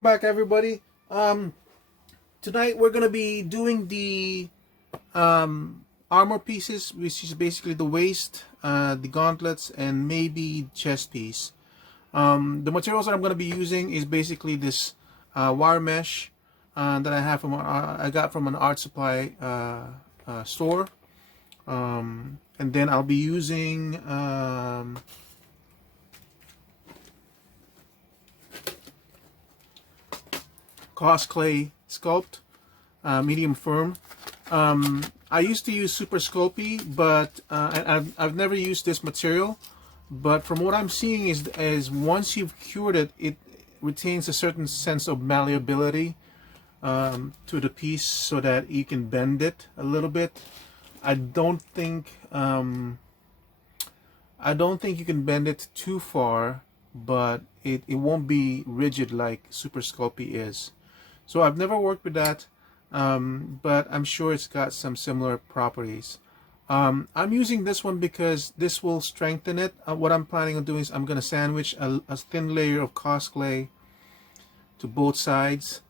Back, everybody. Tonight we're gonna be doing the armor pieces, which is basically the waist, the gauntlets, and maybe chest piece. The materials that I'm gonna be using is basically this wire mesh that I have from I got from an art supply store, and then I'll be using clay sculpt, medium firm. I used to use Super Sculpey, but I've never used this material. But from what I'm seeing is once you've cured it, it retains a certain sense of malleability to the piece, so that you can bend it a little bit. I don't think you can bend it too far, but it won't be rigid like Super Sculpey is. So I've never worked with that, but I'm sure it's got some similar properties. I'm using this one because this will strengthen it. What I'm planning on doing is I'm going to sandwich a thin layer of clay to both sides,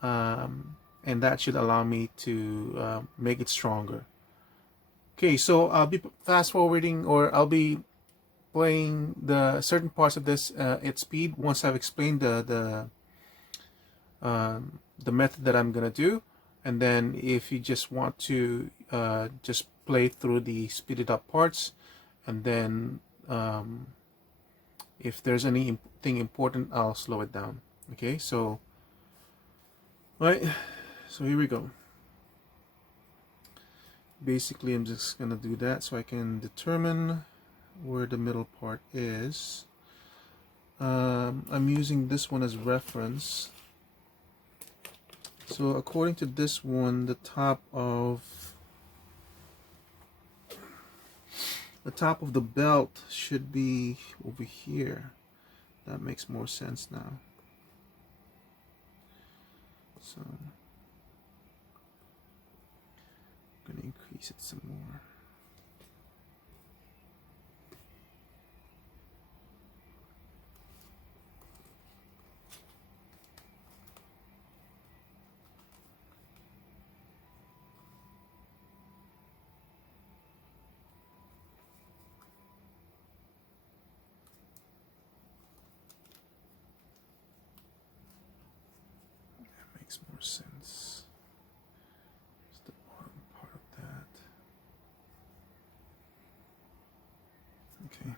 and that should allow me to make it stronger. Okay, so I'll be fast forwarding, or I'll be playing the certain parts of this at speed once I've explained the method that I'm gonna do, and then if you just want to just play through the speeded up parts, and then if there's anything important, I'll slow it down. Okay, so so here we go. Basically, I'm just gonna do that so I can determine where the middle part is. I'm using this one as reference. So according to this one, the top of the belt should be over here. That makes more sense now. So I'm going to increase it some more. Makes more sense. It's the bottom part of that. Okay.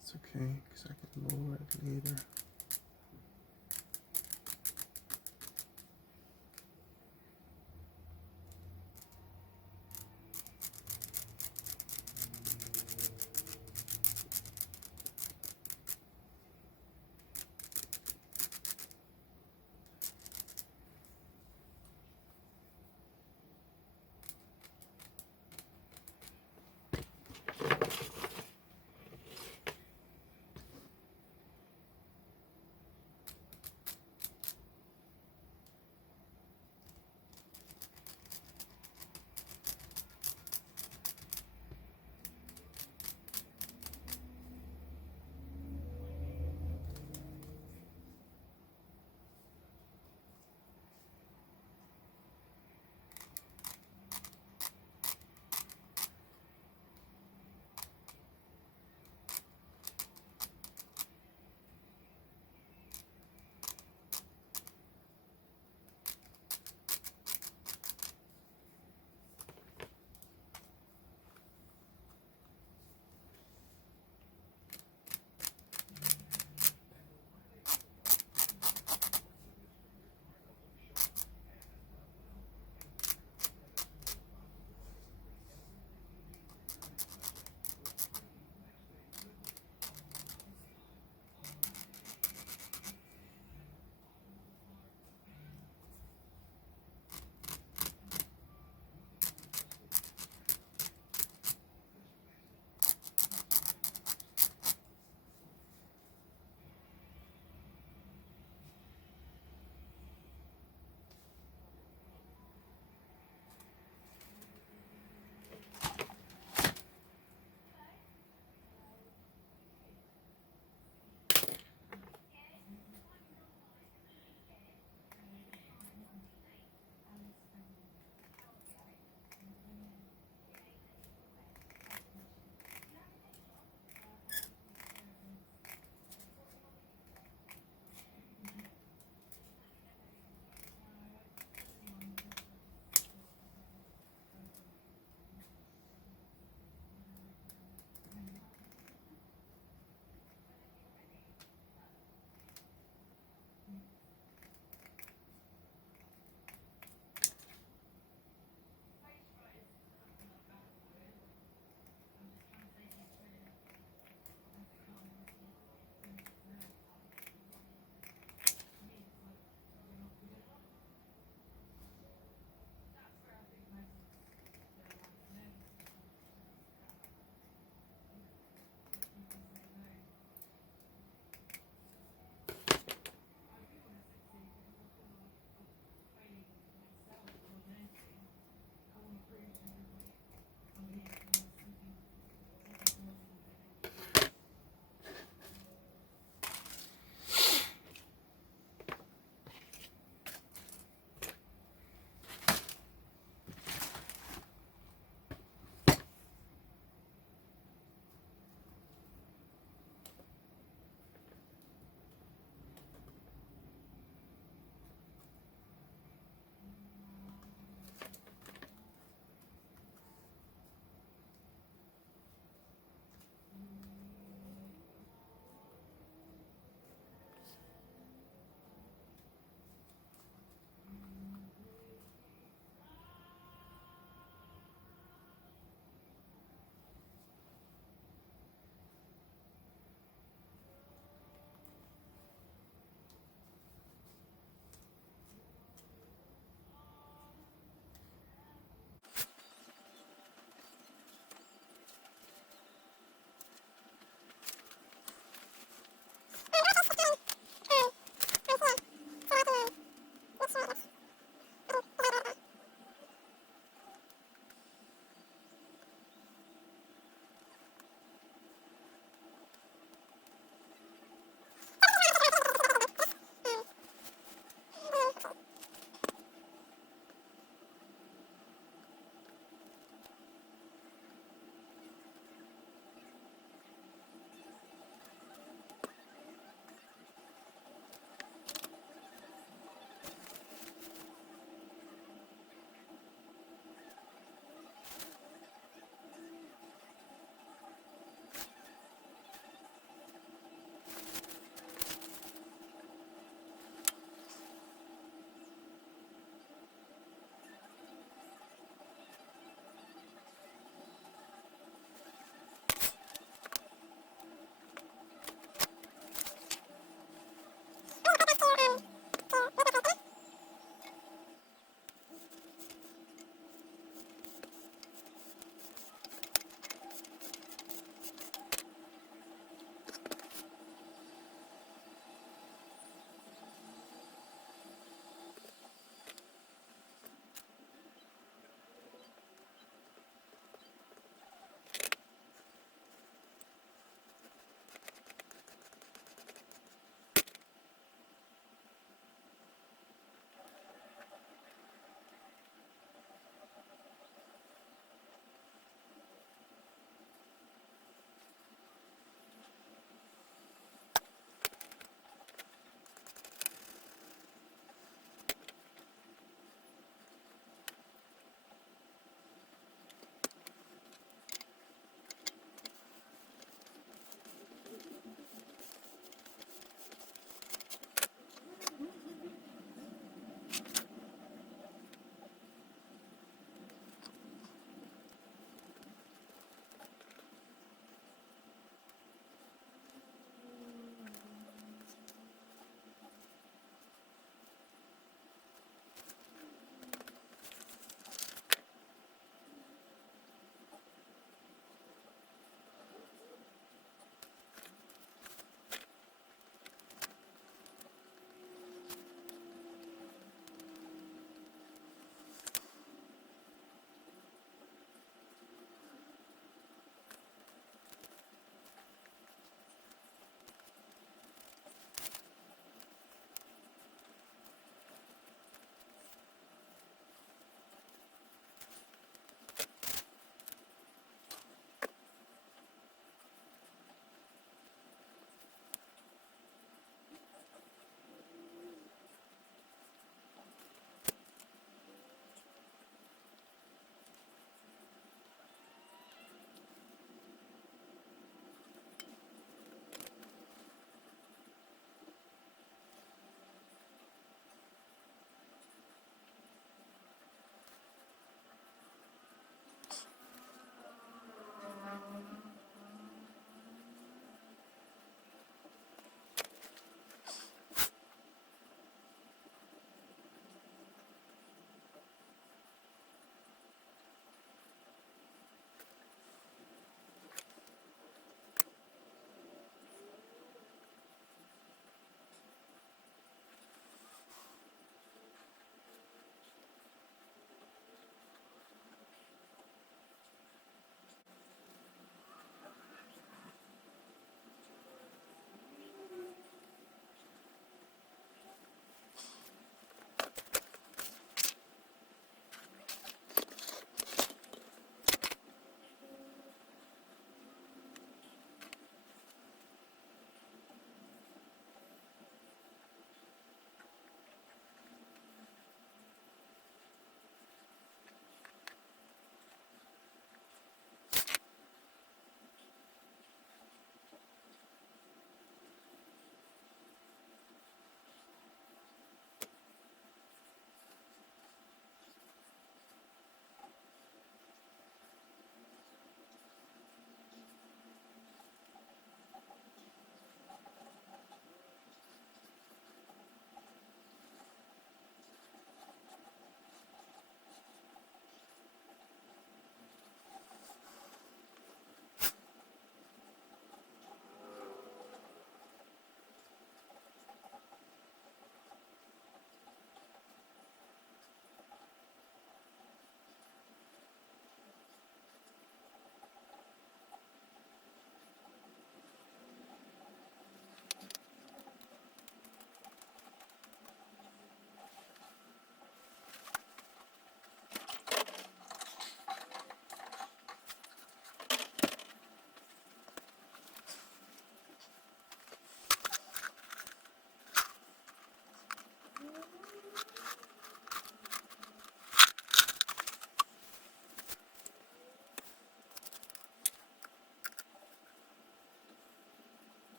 It's okay, because I can lower it later.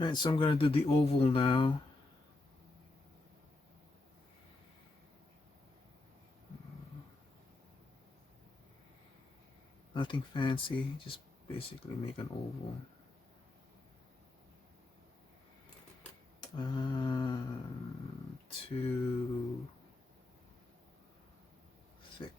Alright, so I'm going to do the oval now. Nothing fancy, just basically make an oval. Too thick.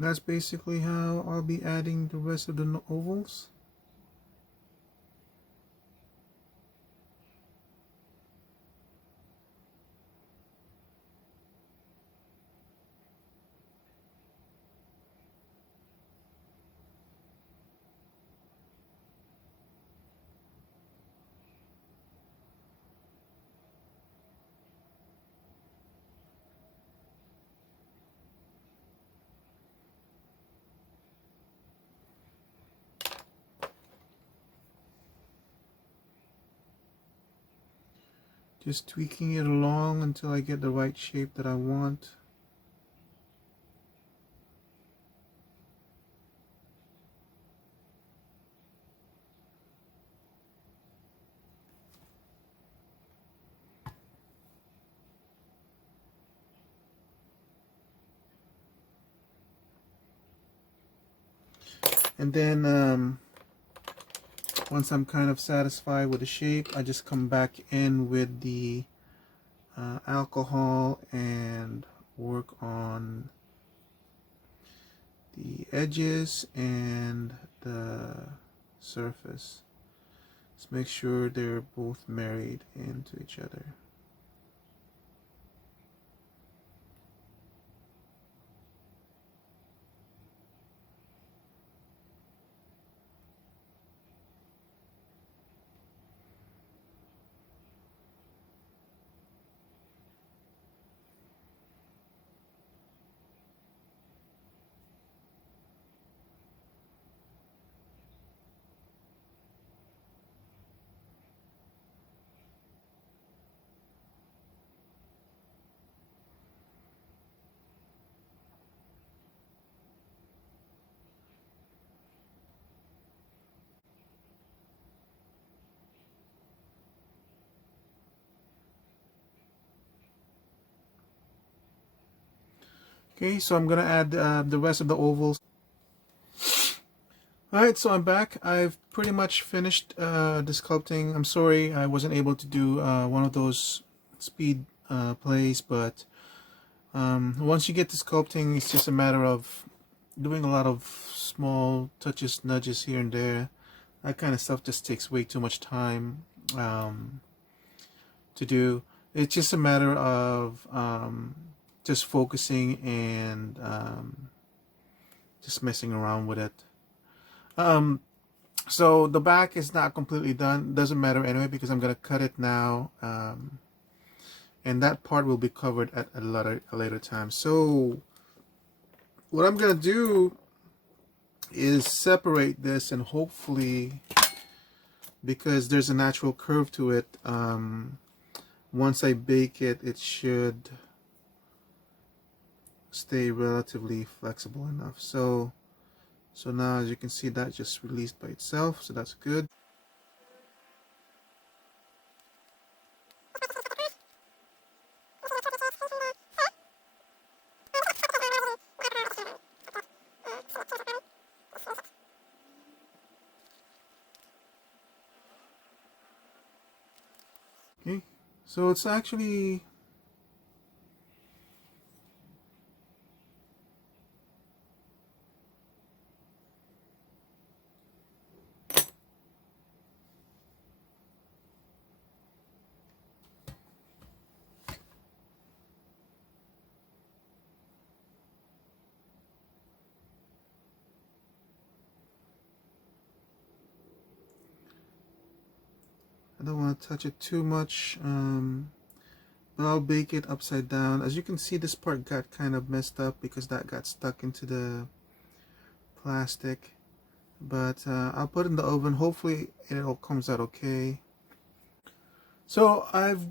That's basically how I'll be adding the rest of the ovals. Just tweaking it along until I get the right shape that I want. And then once I'm kind of satisfied with the shape, I just come back in with the alcohol and work on the edges and the surface. Just make sure they're both married into each other. Okay, so I'm gonna add the rest of the ovals. Alright, so I'm back. I've pretty much finished the sculpting. I'm sorry I wasn't able to do one of those speed plays, but once you get to sculpting, it's just a matter of doing a lot of small touches, nudges here and there. That kind of stuff just takes way too much time to do. It's just a matter of just focusing and just messing around with it. So the back is not completely done. Doesn't matter anyway because I'm gonna cut it now. and that part will be covered at a later time. So what I'm gonna do is separate this, and hopefully, because there's a natural curve to it, once I bake it, it should stay relatively flexible enough. So now, as you can see, that just released by itself, so that's good. Okay, so it's actually I don't want to touch it too much, but I'll bake it upside down. As you can see, this part got kind of messed up because that got stuck into the plastic, but I'll put it in the oven. Hopefully it all comes out okay. So I've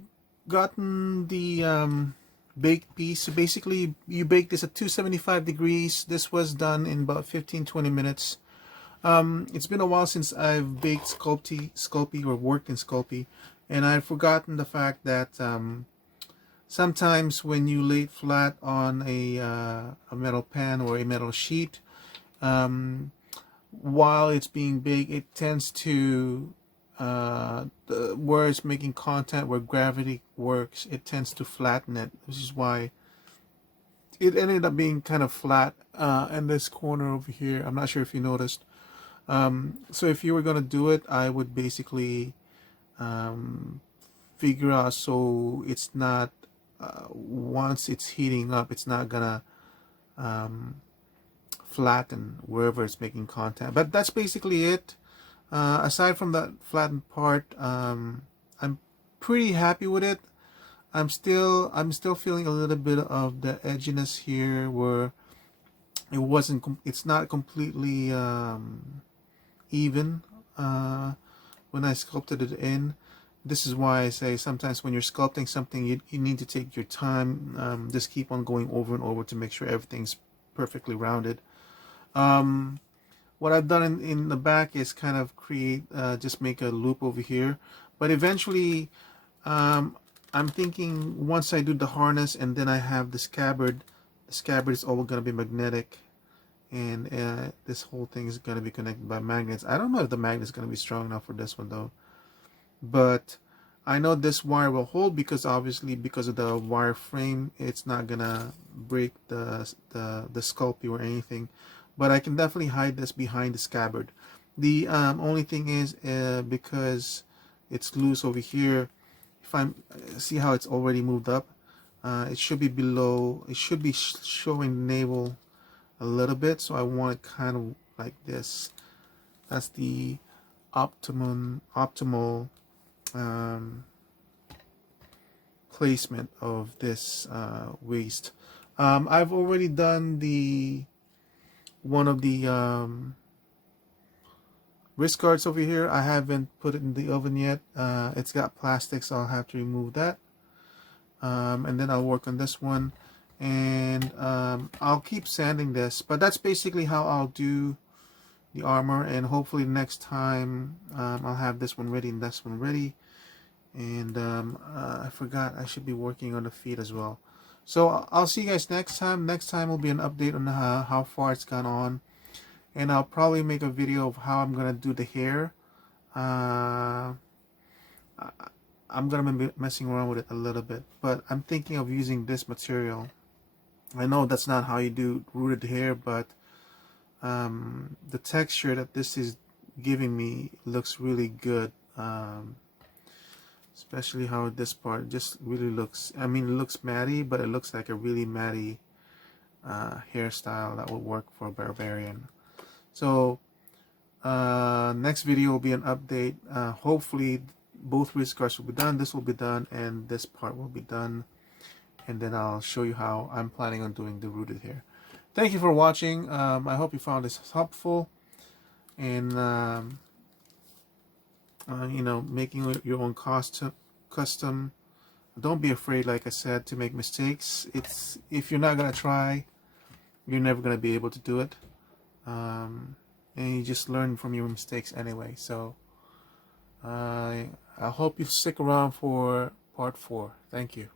gotten the baked piece. So basically you bake this at 275 degrees. This was done in about 15-20 minutes. It's been a while since I've baked Sculpey or worked in Sculpey, and I've forgotten the fact that sometimes when you lay it flat on a metal pan or a metal sheet, while it's being baked, it tends to where it's making contact, where gravity works, it tends to flatten it, which is why it ended up being kind of flat in this corner over here. I'm not sure if you noticed. So if you were going to do it, I would basically figure out so it's not, once it's heating up, it's not gonna flatten wherever it's making contact. But that's basically it. Aside from that flattened part, I'm pretty happy with it. I'm still feeling a little bit of the edginess here where it's not completely even when I sculpted it in. This is why I say sometimes when you're sculpting something, you need to take your time. Just keep on going over and over to make sure everything's perfectly rounded. What I've done in the back is kind of just make a loop over here. But eventually, I'm thinking once I do the harness and then I have the scabbard is all going to be magnetic. And this whole thing is going to be connected by magnets. I don't know if the magnet is going to be strong enough for this one though. But I know this wire will hold because obviously because of the wire frame, it's not going to break the Sculpey or anything. But I can definitely hide this behind the scabbard. The only thing is because it's loose over here, if I see how it's already moved up, it should be below, it should be showing the navel a little bit, so I want it kind of like this. That's the optimal placement of this waist. I've already done one of the wrist guards over here. I haven't put it in the oven yet. It's got plastic, so I'll have to remove that. And then I'll work on this one. And I'll keep sanding this, but that's basically how I'll do the armor. And hopefully next time I'll have this one ready and this one ready. And I forgot I should be working on the feet as well. So I'll see you guys next time. Next time will be an update on how far it's gone on, and I'll probably make a video of how I'm gonna do the hair. I'm gonna be messing around with it a little bit, but I'm thinking of using this material. I know that's not how you do rooted hair, but the texture that this is giving me looks really good. Especially how this part just really looks, I mean, it looks matty, but it looks like a really matty hairstyle that would work for a barbarian. So next video will be an update. Hopefully both wrist guards will be done, this will be done, and this part will be done. And then I'll show you how I'm planning on doing the rooted hair. Thank you for watching. I hope you found this helpful in making your own custom. Don't be afraid, like I said, to make mistakes. If you're not gonna try, you're never gonna be able to do it. And you just learn from your mistakes anyway. So I hope you stick around for part 4. Thank you.